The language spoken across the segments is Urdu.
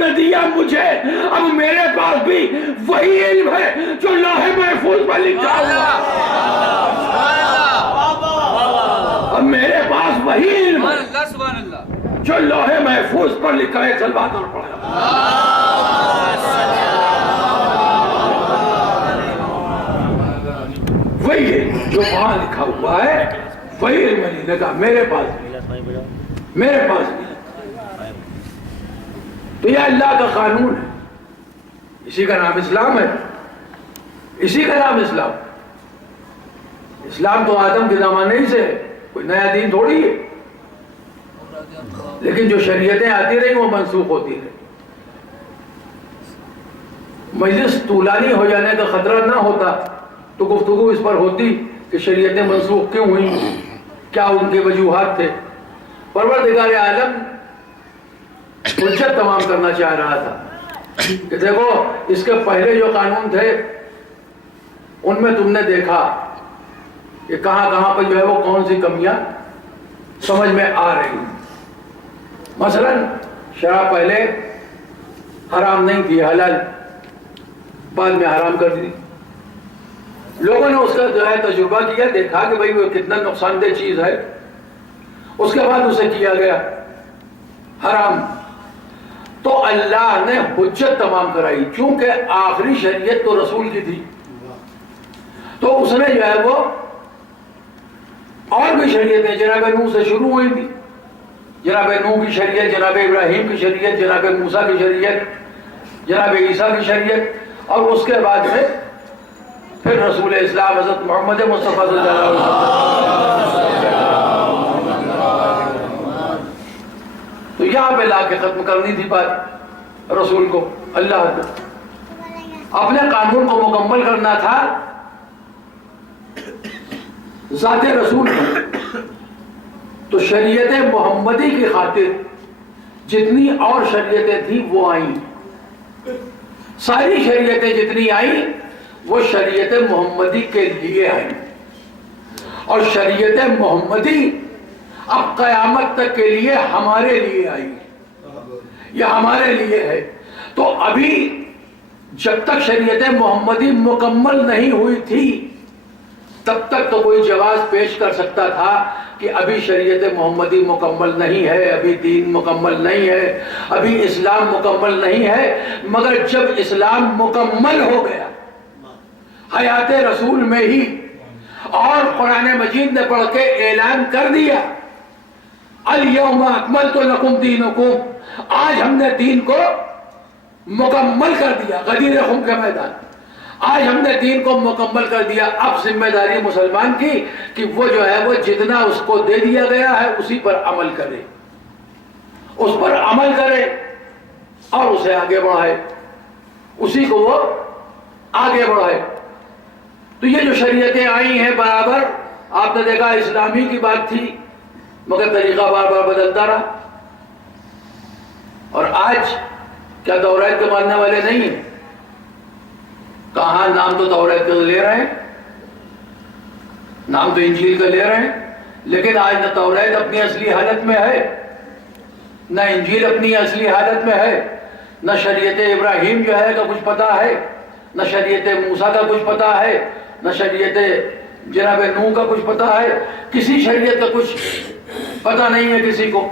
نے دیا مجھے، اب میرے پاس بھی وہی علم ہے جو لوح محفوظ پر لکھا ہوا ہے۔ اب میرے پاس وہی علم ہے جو لوح محفوظ پر لکھا ہے۔ صلوات اور پڑھا وہی علم جو وہاں لکھا ہوا ہے، وہی علم نہیں لگا میرے پاس بھی، میرے پاس بھی۔ تو یہ اللہ کا قانون ہے، اسی کا نام اسلام ہے، اسی کا نام اسلام۔ اسلام تو آدم کے زمانے ہی سے ہے، کوئی نیا دین تھوڑی ہے، لیکن جو شریعتیں آتی رہی وہ منسوخ ہوتی رہی۔ مجلس طولانی ہو جانے کا خطرہ نہ ہوتا تو گفتگو اس پر ہوتی کہ شریعتیں منسوخ کیوں ہوئیں، کیا ان کے وجوہات تھے۔ پروردگار عالم حجت تمام کرنا چاہ رہا تھا کہ دیکھو اس کے پہلے جو قانون تھے ان میں تم نے دیکھا کہ کہاں کہاں پر جو ہے وہ کون سی کمیاں سمجھ میں آ رہی ہیں۔ مثلا شراب پہلے حرام نہیں تھی، حلال، بعد میں حرام کر دی۔ لوگوں نے اس کا جو ہے تجربہ کیا، دیکھا کہ بھئی وہ کتنا نقصان دہ چیز ہے، اس کے بعد اسے کیا گیا حرام۔ تو اللہ نے حجت تمام کرائی، چونکہ آخری شریعت تو رسول کی تھی، تو اس نے جو ہے وہ اور بھی شریعتیں جناب نوح سے شروع ہوئی تھی، جناب نوح کی شریعت، جناب ابراہیم کی شریعت، جناب موسیٰ کی شریعت، جناب عیسیٰ کی شریعت، اور اس کے بعد میں پھر رسول اسلام حضرت محمد مصطفیٰ صلی اللہ علیہ وسلم۔ تو یہاں پہ لا کے ختم کرنی تھی بات رسول کو، اللہ نے اپنے قانون کو مکمل کرنا تھا ذات رسول کو۔ تو شریعت محمدی کی خاطر جتنی اور شریعتیں تھیں وہ آئیں، ساری شریعتیں جتنی آئیں وہ شریعت محمدی کے لیے آئیں، اور شریعت محمدی اب قیامت تک کے لیے ہمارے لیے آئی، یہ ہمارے لیے ہے۔ تو ابھی جب تک شریعت محمدی مکمل نہیں ہوئی تھی تب تک تو کوئی جواز پیش کر سکتا تھا کہ ابھی شریعت محمدی مکمل نہیں ہے، ابھی دین مکمل نہیں ہے، ابھی اسلام مکمل نہیں ہے۔ مگر جب اسلام مکمل ہو گیا حیات رسول میں ہی، اور قرآن مجید نے پڑھ کے اعلان کر دیا الیوم اکملت لکم دینکم، آج ہم نے دین کو مکمل کر دیا، غدیر خم کے میدان، آج ہم نے دین کو مکمل کر دیا۔ اب ذمہ داری مسلمان کی کہ وہ جو ہے وہ جتنا اس کو دے دیا گیا ہے اسی پر عمل کرے، اس پر عمل کرے اور اسے آگے بڑھائے، اسی کو وہ آگے بڑھائے۔ تو یہ جو شریعتیں آئی ہیں برابر، آپ نے دیکھا اسلامی کی بات تھی مگر طریقہ بار بار بدلتا رہا، اور آج کیا توریت کے ماننے والے نہیں ہیں؟ کہاں نام تو توریت کا لے رہے ہیں، نام تو انجیل کا لے رہے ہیں، لیکن آج نہ توریت اپنی اصلی حالت میں ہے، نہ انجیل اپنی اصلی حالت میں ہے، نہ شریعت ابراہیم جو ہے کا کچھ پتہ ہے، نہ شریعت موسیٰ کا کچھ پتہ ہے، نہ شریعت جناب نوح کا کچھ پتہ ہے، کسی شریعت کا کچھ پتہ نہیں ہے کسی کو۔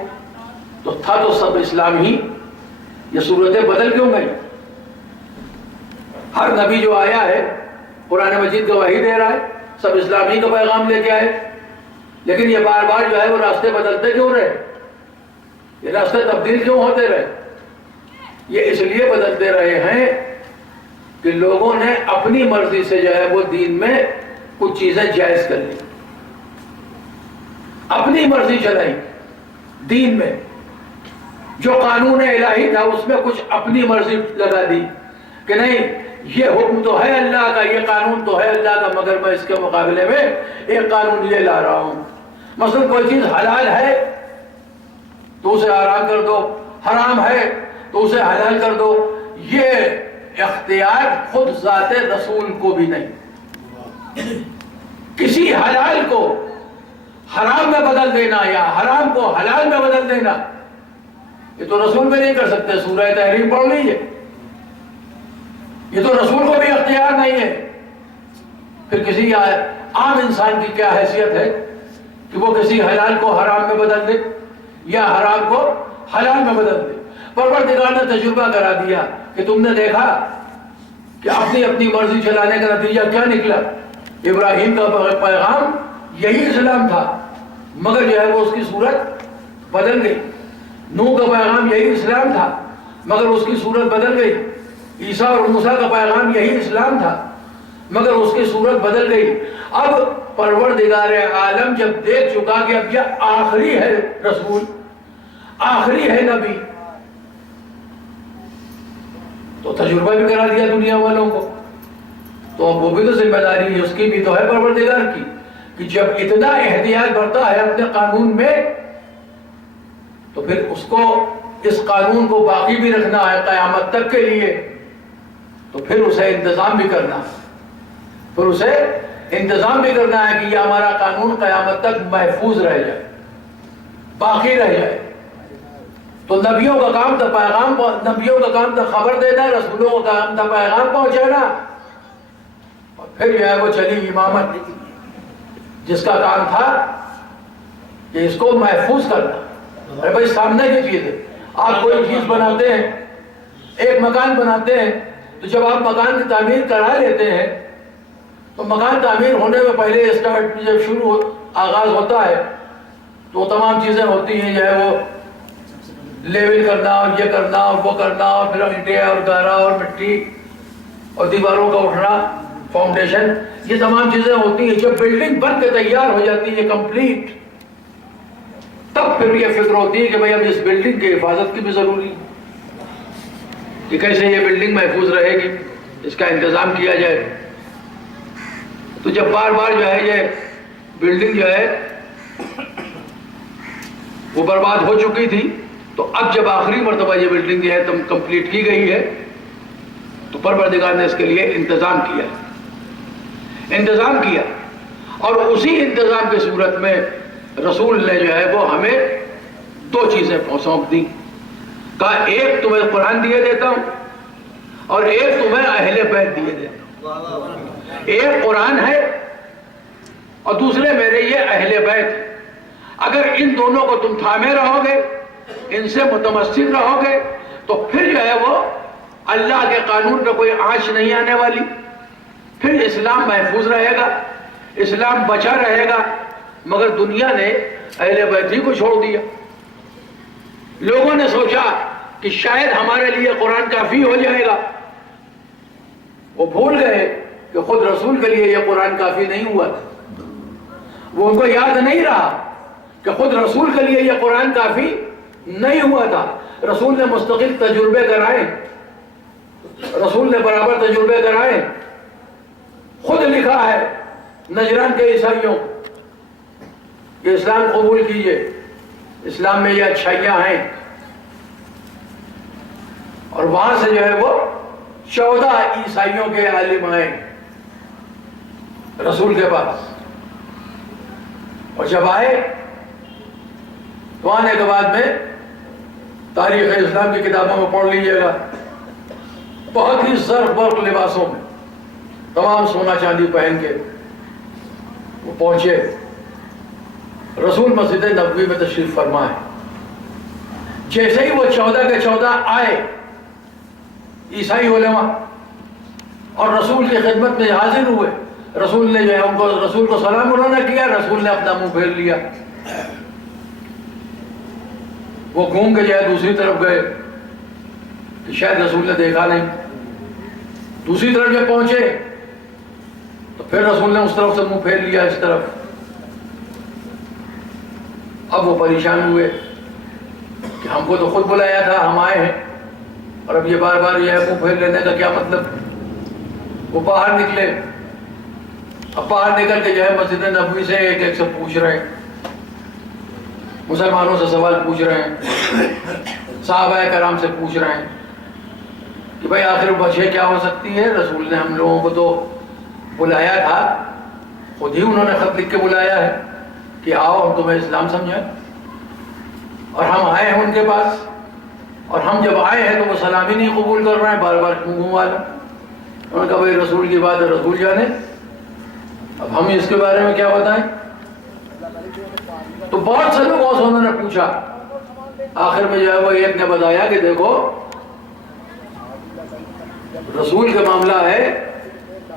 تو تھا تو سب اسلام ہی، یہ صورتیں بدل کیوں گئی؟ ہر نبی جو آیا ہے قرآن مجید کا وحی دے رہا ہے، سب اسلامی کا پیغام لے کے آئے، لیکن یہ بار بار جو ہے وہ راستے بدلتے کیوں رہے؟ یہ راستے تبدیل کیوں ہوتے رہے؟ یہ اس لیے بدلتے رہے ہیں کہ لوگوں نے اپنی مرضی سے جو ہے وہ دین میں کچھ چیزیں جائز کر لی، اپنی مرضی چلائی دین میں، جو قانون الہی تھا اس میں کچھ اپنی مرضی لگا دی کہ نہیں یہ حکم تو ہے اللہ کا، یہ قانون تو ہے اللہ کا، مگر میں اس کے مقابلے میں ایک قانون یہ لا رہا ہوں۔ مثلا کوئی چیز حلال ہے تو اسے حرام کر دو، حرام ہے تو اسے حلال کر دو۔ یہ اختیار خود ذات رسول کو بھی نہیں، کسی حلال کو حرام میں بدل دینا یا حرام کو حلال میں بدل دینا یہ تو رسول بھی نہیں کر سکتے، سورہ تحریم پڑھ لیجیے، یہ تو رسول کو بھی اختیار نہیں ہے۔ پھر کسی عام انسان کی کیا حیثیت ہے کہ وہ کسی حلال کو حرام میں بدل دے یا حرام کو حلال میں بدل دے؟ پروردگار نے تجربہ کرا دیا کہ تم نے دیکھا کہ اپنی مرضی چلانے کا نتیجہ کیا نکلا۔ ابراہیم کا پیغام یہی اسلام تھا، مگر جو ہے وہ اس کی صورت بدل گئی۔ نوح کا پیغام یہی اسلام تھا، مگر اس کی صورت بدل گئی۔ عیسیٰ اور موسیٰ کا پیغام یہی اسلام تھا، مگر اس کی صورت بدل گئی۔ اب پروردگار عالم جب دیکھ چکا کہ اب یہ آخری ہے رسول، آخری ہے نبی، تو تجربہ بھی کرا دیا دنیا والوں کو، تو اب وہ بھی تو ذمہ داری ہے، اس کی بھی تو ہے پروردگار کی، کہ جب اتنا احتیاط برتا ہے اپنے قانون میں، تو پھر اس کو اس قانون کو باقی بھی رکھنا ہے قیامت تک کے لیے، تو پھر اسے انتظام بھی کرنا ہے، پھر اسے انتظام بھی کرنا ہے کہ یہ ہمارا قانون قیامت تک محفوظ رہ جائے، باقی رہ جائے۔ تو نبیوں کا کام تھا نبیوں کا کام تھا خبر دینا، رسولوں کا کام تھا پیغام پہنچانا، اور پھر جو ہے وہ چلی امامت، جس کا کام تھا کہ اس کو محفوظ کرنا۔ ارے بھائی سامنے کی چیز ہے، آپ کوئی چیز بناتے ہیں، ایک مکان بناتے ہیں، تو جب آپ مکان کی تعمیر کرا لیتے ہیں تو مکان تعمیر ہونے میں پہلے اسٹارٹ جب آغاز ہوتا ہے تو تمام چیزیں ہوتی ہیں، جو ہے وہ لیول کرنا اور یہ کرنا اور وہ کرنا، اور پھر اینٹیں اور گارا اور مٹی اور دیواروں کا اٹھنا، فاؤنڈیشن، یہ تمام چیزیں ہوتی ہیں۔ جب بلڈنگ بن کے تیار ہو جاتی ہے کمپلیٹ، تب پھر یہ فکر ہوتی ہے کہ بھئی اب اس بلڈنگ کی حفاظت کی بھی ضروری ہے کہ کیسے یہ بلڈنگ محفوظ رہے گی، اس کا انتظام کیا جائے۔ تو جب بار بار جو ہے یہ بلڈنگ جو ہے وہ برباد ہو چکی تھی، تو اب جب آخری مرتبہ یہ بلڈنگ جو ہے تم کمپلیٹ کی گئی ہے، تو پروردگار نے اس کے لیے انتظام کیا، اور اسی انتظام کی صورت میں رسول نے جو ہے وہ ہمیں دو چیزیں سونپ دی، کہا ایک تمہیں قرآن دیے دیتا ہوں اور ایک تمہیں اہل بیت دیے دیتا ہوں۔ ایک قرآن ہے اور دوسرے میرے یہ اہل بیت، اگر ان دونوں کو تم تھامے رہو گے، ان سے متمسک رہو گے، تو پھر جو ہے وہ اللہ کے قانون پہ کوئی آنچ نہیں آنے والی، پھر اسلام محفوظ رہے گا، اسلام بچا رہے گا۔ مگر دنیا نے اہل بیت ہی کو چھوڑ دیا۔ لوگوں نے سوچا کہ شاید ہمارے لیے قرآن کافی ہو جائے گا، وہ بھول گئے کہ خود رسول کے لیے یہ قرآن کافی نہیں ہوا تھا۔ وہ ان کو یاد نہیں رہا کہ خود رسول کے لیے یہ قرآن کافی نہیں ہوا تھا۔ رسول نے مستقل تجربے کرائے، رسول نے برابر تجربے کرائے، خود لکھا ہے نجران کے عیسائیوں کہ اسلام قبول کیجئے، اسلام میں یہ اچھائیاں ہیں، اور وہاں سے جو ہے وہ 14 عیسائیوں کے عالم آئے رسول کے پاس، اور جب آئے تو آنے کے بعد میں تاریخ اسلام کی کتابوں میں پڑھ لیجئے گا، بہت ہی زر برق لباسوں میں، تمام سونا چاندی پہن کے وہ پہنچے، رسول مسجد نبوی میں تشریف فرمائے۔ جیسے ہی وہ 14 کے 14 آئے عیسائی علماء اور رسول کی خدمت میں حاضر ہوئے، رسول نے جو ہے ان کو رسول کو سلام انہوں نے کیا، رسول نے اپنا منہ پھیر لیا، وہ گھوم کے جو ہے دوسری طرف گئے کہ شاید رسول نے دیکھا نہیں، دوسری طرف جب پہنچے تو پھر رسول نے اس طرف سے منہ پھیر لیا، اس طرف۔ اب وہ پریشان ہوئے کہ ہم کو تو خود بلایا تھا، ہم آئے ہیں، اور اب یہ بار بار یہ ہے منہ پھیر لینے کا کیا مطلب؟ وہ باہر نکلے، اب باہر نکل کے جو ہے مسجد نبوی سے ایک ایک سے پوچھ رہے ہیں، مسلمانوں سے سوال پوچھ رہے ہیں، صحابہ کرام سے پوچھ رہے ہیں کہ بھائی آخر وجہ کیا ہو سکتی ہے؟ رسول نے ہم لوگوں کو تو بلایا تھا، خود ہی انہوں نے خط لکھ کے بلایا ہے کہ آؤ ہم تمہیں اسلام سمجھائیں، اور ہم آئے ہیں ان کے پاس اور ہم جب آئے ہیں تو وہ سلامی نہیں قبول کر رہے ہیں، بار بار منہ والا۔ انہوں نے کہا بھائی رسول کی بات ہے، رسول جانے، اب ہم اس کے بارے میں کیا بتائیں؟ تو بہت سے لوگوں سے انہوں نے پوچھا، آخر میں جو ہے وہ ایک نے بتایا کہ دیکھو رسول کا معاملہ ہے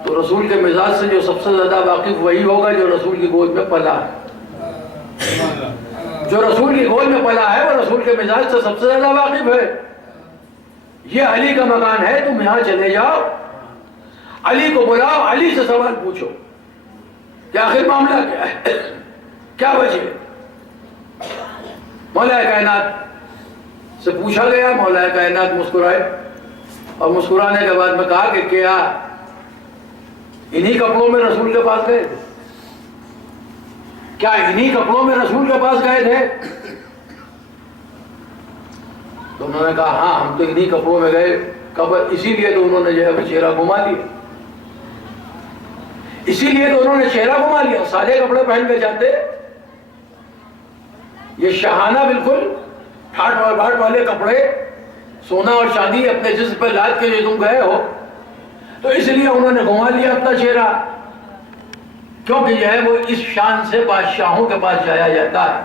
تو رسول کے مزاج سے جو سب سے زیادہ واقف وہی ہوگا جو رسول کی گود میں پلا ہے۔ جو رسول کی گود میں پلا ہے وہ رسول کے مزاج سے سب سے زیادہ واقف ہے۔ یہ علی کا مکان ہے، تم یہاں چلے جاؤ، علی کو بلاؤ، علی سے سوال پوچھو کہ آخر معاملہ کیا ہے، کیا وجہ ہے۔ مولا کائنات سے پوچھا گیا، مولا کائنات مسکرائے اور مسکرانے کے بعد میں کہا کہ کیا انہی کپڑوں میں رسول کے پاس گئے تھے؟ کیا انہی کپڑوں میں رسول کے پاس گئے تھے؟ تو انہوں نے کہا ہاں ہم تو انہی کپڑوں میں گئے، اسی لیے تو انہوں نے جو ہے وہ چہرہ گھما لیا، اسی لیے تو انہوں نے چہرہ گھما لیا، سادے کپڑے پہن کے جاتے، یہ شاہانہ بالکل ٹھاٹ اور بھاٹ والے کپڑے، سونا اور چاندی اپنے جسم پہ لاد کے جو تم گئے ہو، تو اس لیے انہوں نے گھما لیا اپنا چہرہ، کیونکہ جو ہے وہ اس شان سے بادشاہوں کے پاس جایا جاتا ہے۔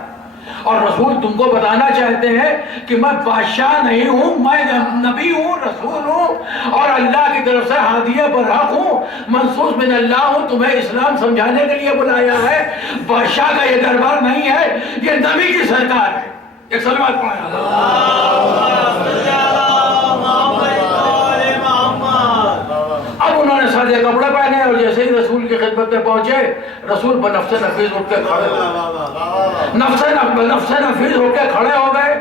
اور رسول تم کو بتانا چاہتے ہیں کہ میں بادشاہ نہیں ہوں، میں نبی ہوں، رسول ہوں، اور اللہ کی طرف سے ہادی برحق ہوں، منصوص من اللہ ہوں، تمہیں اسلام سمجھانے کے لیے بلایا ہے۔ بادشاہ کا یہ دربار نہیں ہے، یہ نبی کی سرکار ہے۔ ایک صلوات پڑھیں۔ اب انہوں نے سادے کپڑے پہنے اور جیسے ہی رسول کی خدمت میں پہنچے، رسول بنفس نفیس اٹھ کے کھڑے ہو گئے، نفس نفیس اٹھ کے کھڑے ہو گئے،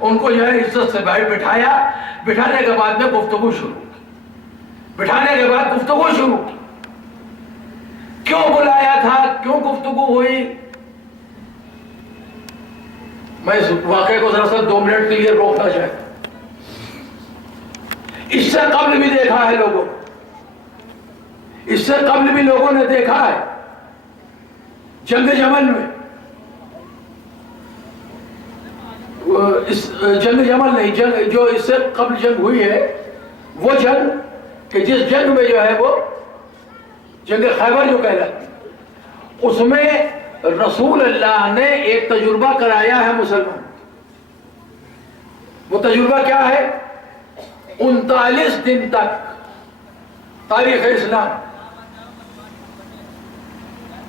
ان کو جو ہے عزت سے بیٹھ بٹھایا، بٹھانے کے بعد میں گفتگو شروع کی، بٹھانے کے بعد گفتگو شروع کی، کیوں بلایا تھا، کیوں گفتگو ہوئی۔ میں اس واقعے کو ذرا سا 2 منٹ کے لیے روکنا چاہتا ہوں۔ اس سے قبل بھی دیکھا ہے لوگوں، اس سے قبل بھی لوگوں نے دیکھا ہے، جنگ جمل میں، جنگ جمل نہیں، جنگ جو اس سے قبل جنگ ہوئی ہے، وہ جنگ کہ جس جنگ میں جو ہے وہ جنگ خیبر جو کہلاتی، اس میں رسول اللہ نے ایک تجربہ کرایا ہے مسلمان۔ وہ تجربہ کیا ہے؟ 39 دن تک تاریخ اسلام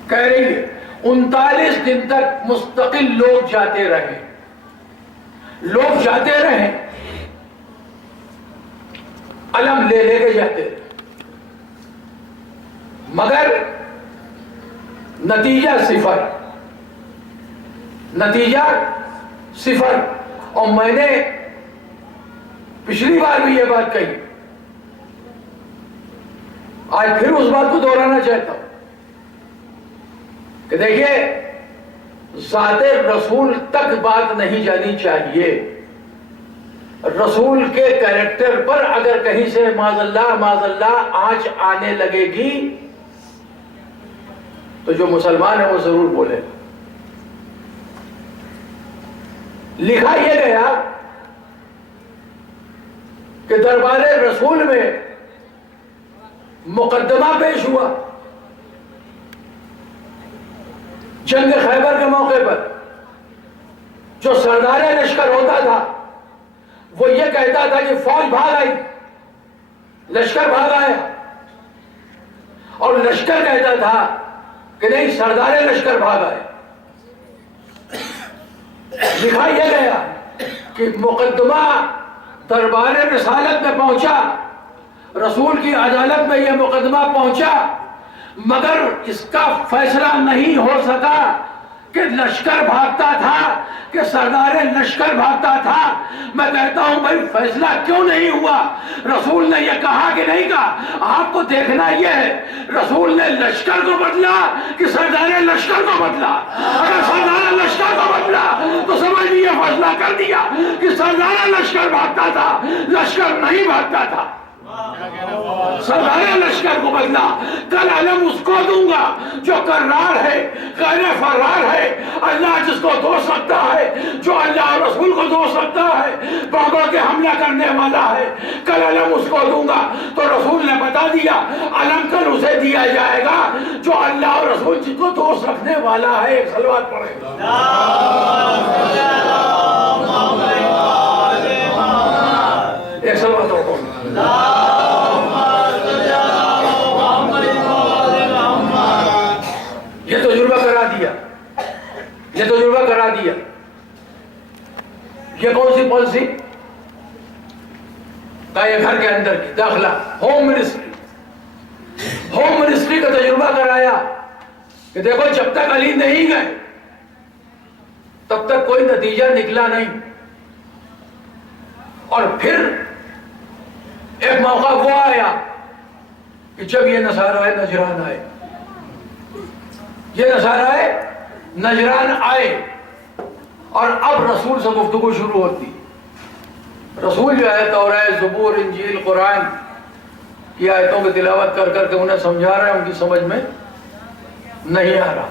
کہہ رہی ہے 39 دن تک مستقل لوگ جاتے رہے، لوگ جاتے رہے، علم لے لے کے جاتے رہے، مگر نتیجہ صفر، نتیجہ صفر۔ اور میں نے پچھلی بار بھی یہ بات کہی، آج پھر اس بات کو دہرانا چاہتا ہوں کہ دیکھیے ذات رسول تک بات نہیں جانی چاہیے، رسول کے کریکٹر پر اگر کہیں سے معاذ اللہ آنچ آنے لگے گی تو جو مسلمان ہے وہ ضرور بولے۔ لکھا یہ گیا کہ دربار رسول میں مقدمہ پیش ہوا جنگ خیبر کے موقع پر، جو سردار لشکر ہوتا تھا وہ یہ کہتا تھا کہ فوج بھاگ آئی، لشکر بھاگ آیا، اور لشکر کہتا تھا کہ نہیں سردار لشکر بھاگ آئے۔ لکھا یہ گیا کہ مقدمہ دربار رسالت میں پہنچا، رسول کی عدالت میں یہ مقدمہ پہنچا، مگر اس کا فیصلہ نہیں ہو سکا کہ لشکر بھاگتا تھا کہ سردار لشکر بھاگتا تھا۔ میں کہتا ہوں بھائی فیصلہ کیوں نہیں ہوا؟ رسول نے یہ کہا کہ نہیں کہا؟ آپ کو دیکھنا یہ ہے رسول نے لشکر کو بدلا کہ سردار لشکر کو بدلا۔ اگر سردار لشکر کو بدلا تو سمجھ لیجیے فیصلہ کر دیا کہ سردار لشکر بھاگتا تھا، لشکر نہیں بھاگتا تھا۔ سارے لشکر کو بدلا. کل علم اس کو دوں گا جو کرار ہے، غیر فرار ہے. اللہ جس کو دھو سکتا ہے، جو اللہ اور رسول کو دھو سکتا ہے، بابا کے حملہ کرنے والا ہے. کل علم اس کو دوں گا. تو رسول نے بتا دیا علم کل اسے دیا جائے گا جو اللہ اور رسول جس کو دوست رکھنے والا ہے. ایک صلوات پڑھے. ایک صلوات پڑھو. یہ تجربہ کرا دیا، یہ تجربہ کرا دیا. یہ کون سی پالیسی؟ یہ گھر کے اندر کی داخلہ، ہوم منسٹری. ہوم منسٹری کا تجربہ کرایا کہ دیکھو جب تک علی نہیں گئے تب تک کوئی نتیجہ نکلا نہیں. اور پھر ایک موقع وہ آیا کہ جب یہ نصارہ نجران آئے، یہ نصارہ نجران آئے اور اب رسول سے گفتگو شروع ہوتی. رسول جو ہے توراۃ، زبور، انجیل، قرآن کی آیتوں کی تلاوت کر کر کے انہیں سمجھا رہے ہیں. ان کی سمجھ میں نہیں آ رہا،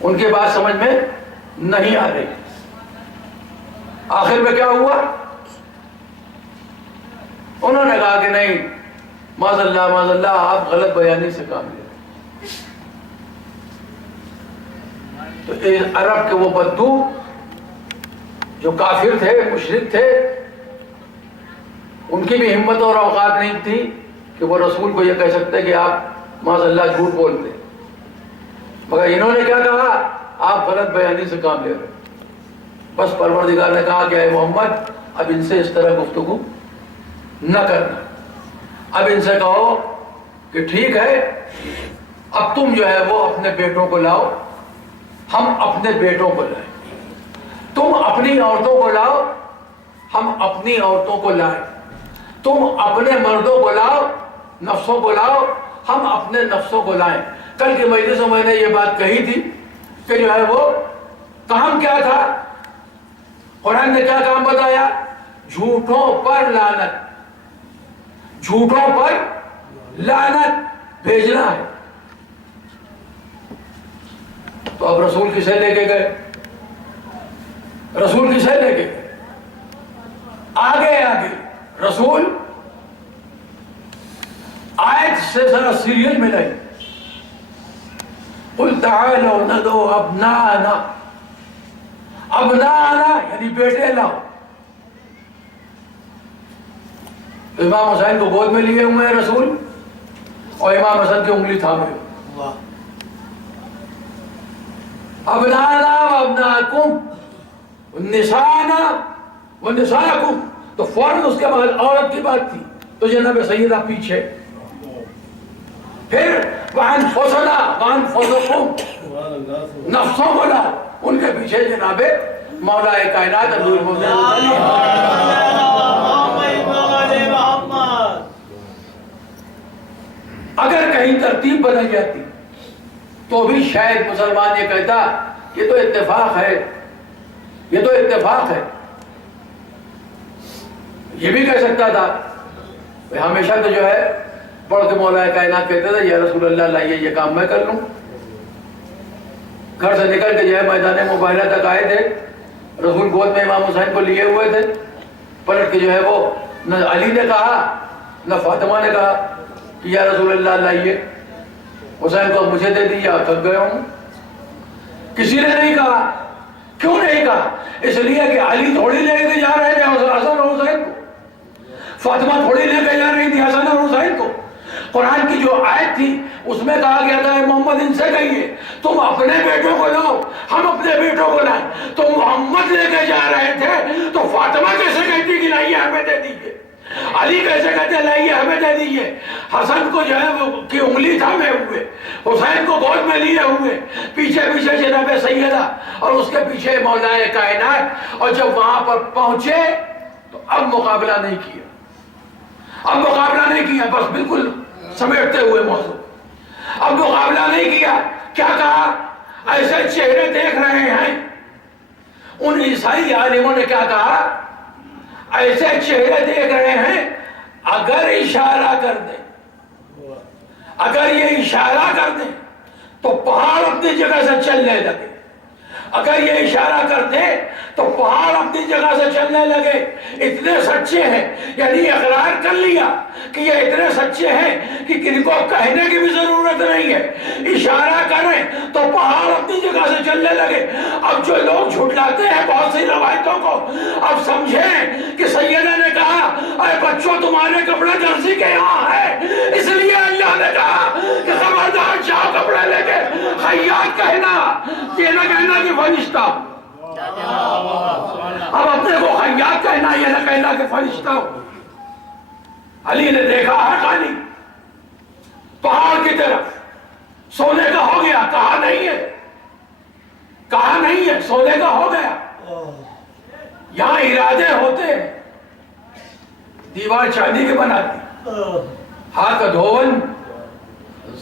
ان کی بات سمجھ میں نہیں آ رہی. آخر میں کیا ہوا؟ انہوں نے کہا کہ نہیں، معاذ اللہ آپ غلط بیانی سے کام لیں. تو عرب کے وہ بدو جو کافر تھے، مشرک تھے، ان کی بھی ہمت اور اوقات نہیں تھی کہ وہ رسول کو یہ کہہ سکتے کہ آپ معاذ اللہ جھوٹ بولتے. مگر انہوں نے کیا کہا؟ آپ غلط بیانی سے کام لے رہے. بس پروردگار نے کہا کہ اے محمد اب ان سے اس طرح گفتگو نہ کرنا. اب ان سے کہو کہ ٹھیک ہے، اب تم جو ہے وہ اپنے بیٹوں کو لاؤ، ہم اپنے بیٹوں کو لائیں. تم اپنی عورتوں کو لاؤ، ہم اپنی عورتوں کو لائیں. تم اپنے مردوں کو لاؤ، نفسوں کو لاؤ، ہم اپنے نفسوں کو لائیں. کل کی مجلس میں نے یہ بات کہی تھی کہ جو ہے وہ کام کیا تھا؟ قرآن نے کیا کام بتایا؟ جھوٹوں پر لعنت، جھوٹوں پر لعنت بھیجنا ہے. تو اب رسول کسے لے کے گئے؟ رسول کسے لے کے گئے؟ آگے رسول آیت سے ذرا سیریل میں نہیں. قل تعالوا ندعو ابناءنا، ابناءنا یعنی بیٹے لاؤ. امام حسین کو گود میں لیے ہوئے ہیں رسول، اور امام حسن کی انگلی تھامے. ابناءنا و ابناءکم نساءنا و نساءکم. تو فوراً اس کے بعد عورت کی بات تھی تو جناب سیدہ پیچھے. پھر وانفسنا وانفسکم، نفسوں کو لاؤ. ان کے پیچھے جناب مولا کائنات امیر المومنین. اگر کہیں ترتیب بدل جاتی تو بھی شاید مسلمان یہ کہتا یہ تو اتفاق ہے، یہ تو اتفاق ہے. یہ بھی کہہ سکتا تھا. ہمیشہ تو جو ہے بڑھ کے مولا کائنات کہتے تھے یا رسول اللہ لائیے یہ کام میں کر لوں. گھر سے نکل کے جو ہے میدان مباہلہ تک آئے تھے. رسول گود میں امام حسین کو لیے ہوئے تھے. پلٹ کے جو ہے وہ نہ علی نے کہا نہ فاطمہ نے کہا کہ یا رسول اللہ لائیے. حسین کو مجھے دے دیا، تھک گئے ہوں. کسی نے نہیں کہا. کیوں نہیں کہا؟ اس لیے کہ علی تھوڑی لے کے جا رہے تھے حسن اور حسین کو، فاطمہ تھوڑی لے کے جا رہی تھی حسن اور حسین کو. قرآن کی جو آیت تھی اس میں کہا گیا تھا محمد ان سے کہیے تم اپنے بیٹوں کو لاؤ، ہم اپنے بیٹوں کو لائیں. تو محمد لے کے جا رہے تھے تو فاطمہ کیسے کہتی کہ لائیے ہمیں دے دیجیے؟ علی کیسے کہتے لائیے ہمیں دے دیجیے؟ حسن کو جو ہے وہ کی انگلی تھامے ہوئے، حسین کو گود میں لیے ہوئے، پیچھے پیچھے جناب سیدہ اور اس کے پیچھے مولا کائنات. اور جب وہاں پر پہنچے تو اب مقابلہ نہیں کیا، اب مقابلہ نہیں کیا، بس بالکل سمیٹتے ہوئے موضوع. اب مقابلہ نہیں کیا. کیا کہا؟ ایسے چہرے دیکھ رہے ہیں. ان عیسائی عالموں نے کیا کہا؟ ایسے چہرے دیکھ رہے ہیں اگر اشارہ کر دیں، اگر یہ اشارہ کر دیں تو پہاڑ اپنی جگہ سے چلنے لگے، اگر یہ اشارہ کر دیں تو پہاڑ اپنی جگہ سے چلنے لگے۔ اتنے سچے ہیں، یعنی اقرار کر لیا کہ یہ اتنے سچے ہیں کہ کن کو کہنے کی بھی ضرورت نہیں ہے، اشارہ کریں تو پہاڑ اپنی جگہ سے چلنے لگے۔ اب جو لوگ جھٹلاتے ہیں بہت سی روایتوں کو، اب سمجھیں کہ سیدہ نے کہا اے بچوں تمہارے کپڑے درزی کے یہاں ہے، اس لیے اللہ نے کہا کہ خبردار جاؤ کپڑے لے کے خیاط کہنا، یہ نہ کہنا کہ فرشتہ۔ اب اپنے کو خیاط کہنا، یہ نہ کہنا کہ فرشتہ ہو۔ علی نے دیکھا ہے خالی پہاڑ کی طرف، سونے کا ہو گیا، کہا نہیں ہے، کہا نہیں ہے، سونے کا ہو گیا۔ یہاں ارادے ہوتے ہیں، دیوار چاندی کے بناتی، ہاتھ کا دھون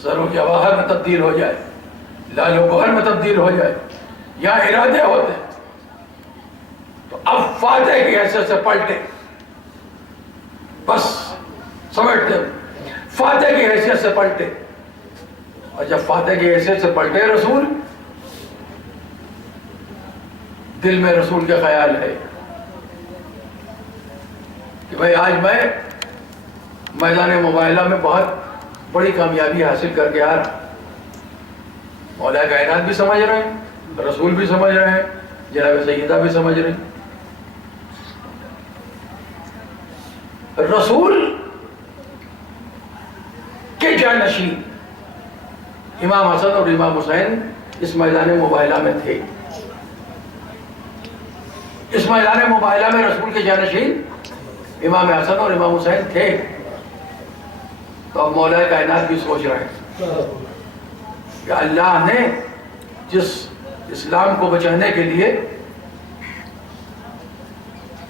زرو جواہر میں تبدیل ہو جائے، لال و گوہر میں تبدیل ہو جائے، یہاں ارادے ہوتے ہیں۔ تو اب فاتح کی حیثیت سے پلٹے، بس سمجھتے ہو، فاتح کی حیثیت سے پلٹے، اور جب فاتح کی حیثیت سے پلٹے رسول، دل میں رسول کے خیال ہے کہ بھئی آج میں میدان مباہلہ میں بہت بڑی کامیابی حاصل کر کے آ رہا۔ مولا کائنات بھی سمجھ رہے ہیں، رسول بھی سمجھ رہے ہیں، جناب سیدہ بھی سمجھ رہے ہیں۔ رسول کے جانشین امام حسن اور امام حسین اس میدان مباہلہ میں تھے، اس میدان مباہلہ میں رسول کے جانشین امام حسن اور امام حسین تھے۔ تو اب مولا کائنات بھی سوچ رہے ہیں کہ اللہ نے جس اسلام کو بچانے کے لیے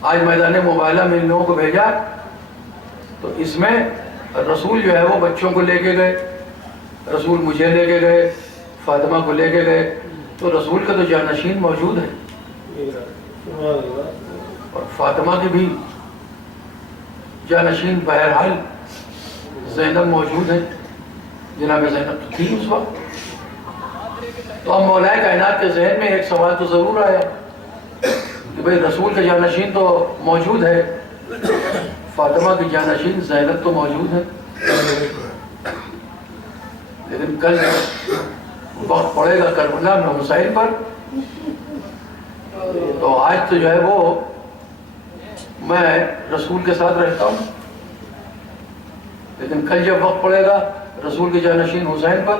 آج میدان مباہلہ میں ان لوگوں کو بھیجا، تو اس میں رسول جو ہے وہ بچوں کو لے کے گئے، رسول مجھے لے کے گئے، فاطمہ کو لے کے گئے، تو رسول کا تو جانشین موجود ہے، اور فاطمہ کی بھی جانشین بہرحال زینب موجود ہے، جناب زینب تو تھی اس وقت۔ تو اب مولا کائنات کے ذہن میں ایک سوال تو ضرور آیا کہ بھئی رسول کا جانشین تو موجود ہے، فاطمہ کی جانشین زینب تو موجود ہے، لیکن کل وقت پڑے گا کربلا میں حسین پر، تو آج تو جو ہے وہ میں رسول کے ساتھ رہتا ہوں، لیکن کل جب وقت پڑے گا رسول کے جانشین حسین پر،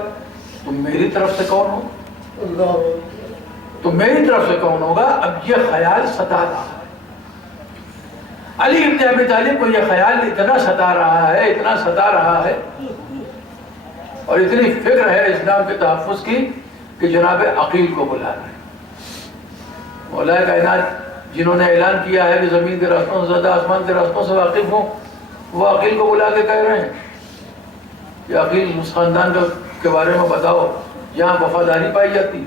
تو میری طرف سے کون ہو؟ تو میری طرف سے کون ہوگا؟ اب یہ خیال ستا رہا ہے علی ابن ابی طالب کو، یہ خیال اتنا ستا رہا ہے، اتنا ستا رہا ہے، اور اتنی فکر ہے اسلام کے تحفظ کی کہ جناب عقیل کو بلا رہے ہیں۔ مولا کائنات جنہوں نے اعلان کیا ہے کہ زمین کے راستوں سے زیادہ آسمان کے راستوں سے واقف ہوں، وہ عقیل کو بلا کے کہہ رہے ہیں کہ عقیل اس خاندان کے بارے میں بتاؤ جہاں وفاداری پائی جاتی،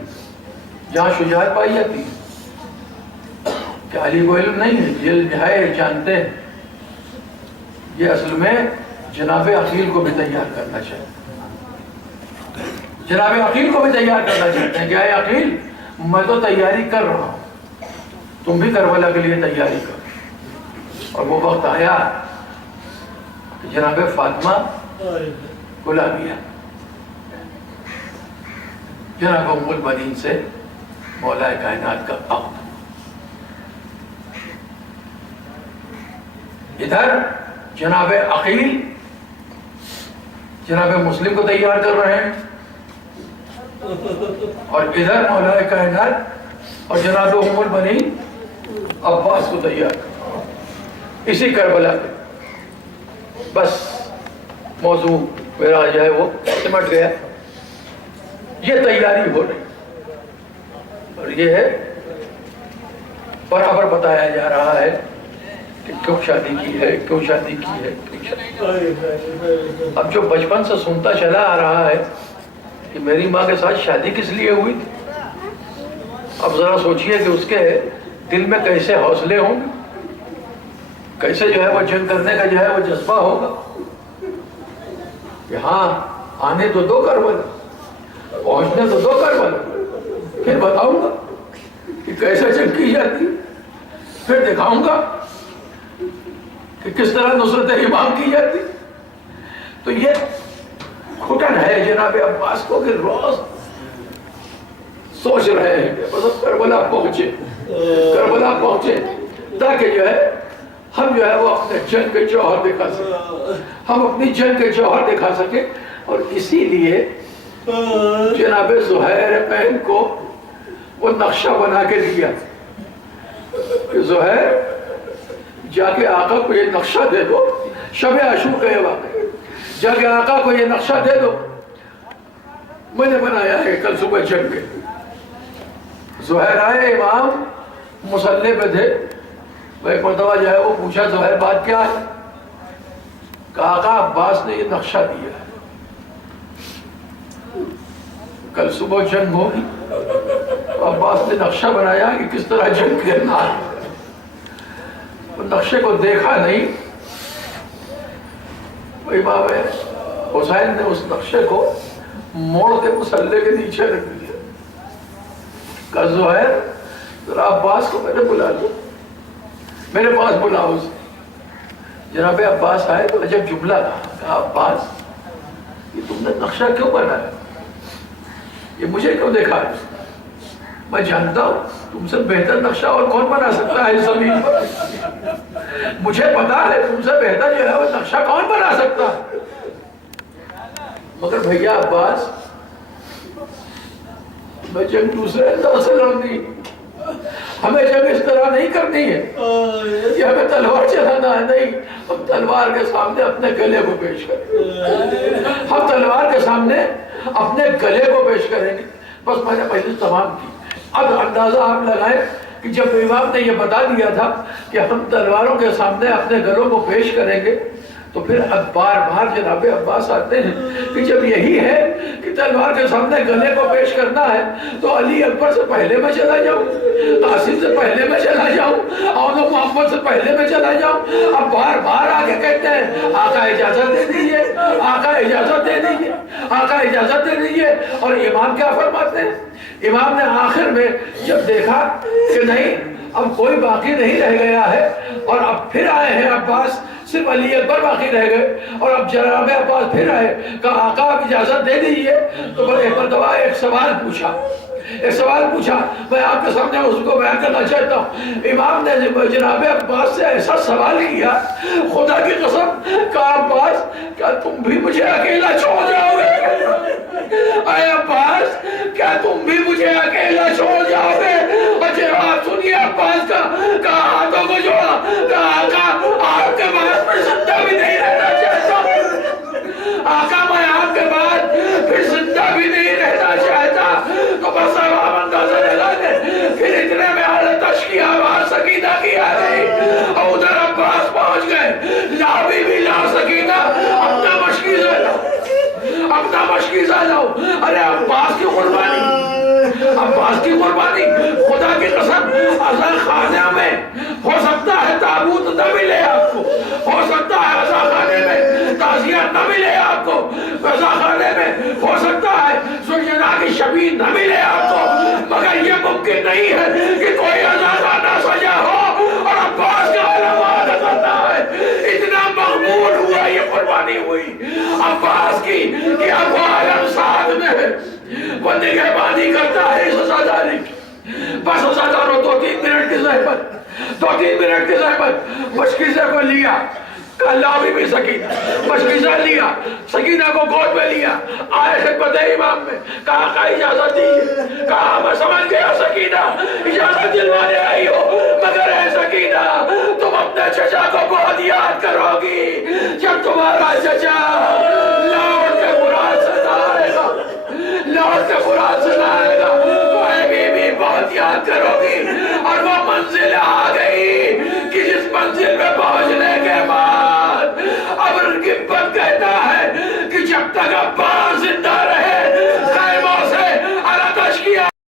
جہاں شجاعت پائی جاتی، کہ علی کو علم نہیں ہے، علم ہے، جانتے ہیں۔ یہ اصل میں جناب عقیل کو بھی تیار کرنا چاہیے، جناب عقیل کو بھی تیار کرنا چاہتے ہیں کہ اے عقیل، میں تو تیاری کر رہا ہوں، تم بھی کربلا کے لیے تیاری کرو۔ اور وہ وقت آیا کہ جناب فاطمہ کو لا دیا، جناب ام البنین سے مولا کائنات کا عقد۔ ادھر جناب عقیل جناب مسلم کو تیار کر رہے ہیں، اور ادھر مولا کائنات اور جناب ام البنین عباس کو تیار کر رہے ہیں۔ اسی کربلا پہ بس موضوع میرا جو ہے وہ سمٹ گیا، یہ تیاری ہو رہی، اور یہ ہے برابر بتایا جا رہا ہے کہ کیوں شادی کی ہے، کیوں شادی کی ہے، کیوں شادی۔ اب جو بچپن سے سنتا چلا آ رہا ہے کہ میری ماں کے ساتھ شادی کس لیے ہوئی تھی، اب ذرا سوچئے کہ اس کے دل میں کیسے حوصلے ہوں گے، کیسے جو ہے وہ جنگ کرنے کا جو ہے وہ جذبہ ہوگا کہ ہاں آنے تو دو کربلا، پہنچنے تو دو کربلا، پھر بتاؤں گا کہ کیسے جنگ کی جاتی، پھر دکھاؤں گا کہ کس طرح نصرت امام کی جاتی۔ تو یہ گھٹن ہے جناب عباس کو کہ روز سوچ رہے ہیں کہ بس اب کربلا پہنچے، کربلا پہنچے تاکہ جو ہے ہم جو ہے وہ اپنے جنگ کے جوہر دکھا سکیں، ہم اپنی جنگ کے جوہر دکھا سکیں۔ اور اسی لیے جناب زہیر پہن کو وہ نقشہ بنا کے دیا کہ زہیر جا کے آقا کو یہ نقشہ دے دو، شب عاشور کا یہ واقعہ، جا کے آقا کو یہ نقشہ دے دو، میں نے بنایا ہے کل صبح جنگ کے۔ زہیر آئے، امام مصلی پہ تھے، ایک مرتبہ جو ہے وہ پوچھا زہیر بات کیا ہے؟ کہا آقا عباس نے یہ نقشہ دیا ہے، کل صبح جنگ ہوگی، عباس نے نقشہ بنایا کہ کس طرح جنگ کرنا ہے۔ وہ نقشے کو دیکھا نہیں، امام حسین نے اس نقشے کو موڑ کے مصلی کے نیچے رکھ دیا۔ کہا زہیر ذرا عباس کو میں نے بلا لیا، میرے پاس بلاؤ اسے۔ جناب عباس آئے تو عجب جملہ کہا عباس یہ تم نے نقشہ کیوں بنایا، یہ مجھے کیوں دکھا؟ میں جانتا ہوں تم سے بہتر نقشہ اور کون بنا سکتا ہے اس زمین پر، مجھے پتا ہے تم سے بہتر جو ہے وہ نقشہ کون بنا سکتا ہے، مگر بھیا عباس میں جنگ دوسرے انداز سے لڑنی، ہمیں جنگ اس طرح نہیں کرنی ہے کہ ہمیں تلوار چلانا ہے، نہیں، ہم تلوار کے سامنے اپنے گلے کو پیش کریں، ہم تلوار کے سامنے اپنے گلے کو پیش کریں گے۔ بس میں نے مجلس تمام کی۔ اب اندازہ آپ لگائیں کہ جب امام نے یہ بتا دیا تھا کہ ہم تلواروں کے سامنے اپنے گلوں کو پیش کریں گے، تو پھر اب بار بار جناب عباس آتے ہیں کہ جب یہی ہے کہ تلوار کے سامنے گلے کو پیش کرنا ہے تو علی اکبر سے پہلے میں چلا جاؤں، قاسم سے پہلے میں چلا جاؤں، اور محمد سے پہلے میں چلا جاؤں۔ اب بار بار آگے کہتے ہیں آقا اجازت دے دیجئے، آقا اجازت دے دیجئے، آقا اجازت دے دیجئے۔ اور امام کیا فرماتے ہیں؟ امام نے آخر میں جب دیکھا کہ نہیں اب کوئی باقی نہیں رہ گیا ہے، اور اب پھر آئے ہیں عباس، صرف علی اکبر باقی رہ گئے، اور اب جناب عباس پھر آئے، کہا آقا اب اجازت دے دیجئے۔ تو بڑے ایک مرتبہ ایک سوال پوچھا، میں آپ کے سامنے اس کو بیان کرنا چاہتا ہوں۔ امام نے جناب عباس سے ایسا سوال کیا، خدا کی قسم، کہا عباس کیا تم بھی مجھے اکیلا چھوڑ جاؤ گے؟ اے عباس کیا تم بھی مجھے اکیلا چھوڑ جاؤ گے؟ اور جواب سنیے عباس کا، کہا ہاتھوں کو جوڑا، کہا آقا آپ کے بعد میں زندہ بھی نہیں رہنا چاہتا، آقا میں آپ کے بعد پھر زندہ بھی نہیں رہنا چاہتا۔ تو بس عوام اندازہ لگا دے، پھر اتنے میں حالتش کی آواز سکینہ کی آ گئی، اور ادھر عباس پہنچ گئے، لابی بھی لا سکینہ اپنا مشکیزہ لاؤ، اپنا مشکیزہ لاؤ۔ ارے عباس کی قربانی، عباس کی قربانی، خدا کی قسم عزا خانہ میں ہو سکتا ہے تابوت نہ ملے آپ کو، ہو سکتا ہے عزا خانے میں تعزیہ نہ ملے آپ کو، عزا خانے میں ہو سکتا ہے سجدہ کی شبیہ نہ ملے آپ کو، مگر یہ ممکن نہیں ہے کہ کوئی عزا خانہ سجا ہو اور عباس کا علامات کرتا ہے۔ اتنا مغمور ہوا یہ قربانی ہوئی عباس کی کہ اب وہ عالم ساتھ میں ہے، وہ نگہبانی کرتا ہے اس عزاداری کی۔ بس عزاداروں 2-3 منٹ کی زحمت، 2-3 منٹ کی زحمت، مشکیزہ کو لیا، اللہ بھی سکینہ، مشکیزہ لیا، سکینہ کو گود میں لیا، آئے خدمت امام میں، کہا آقا اجازت دیجئے، کہا میں سمجھ گیا سکینہ اجازت دلوانے آئی ہو، مگر اے سکینہ تم اپنے چچا کو بہت یاد کرو گی جب تمہارا چچا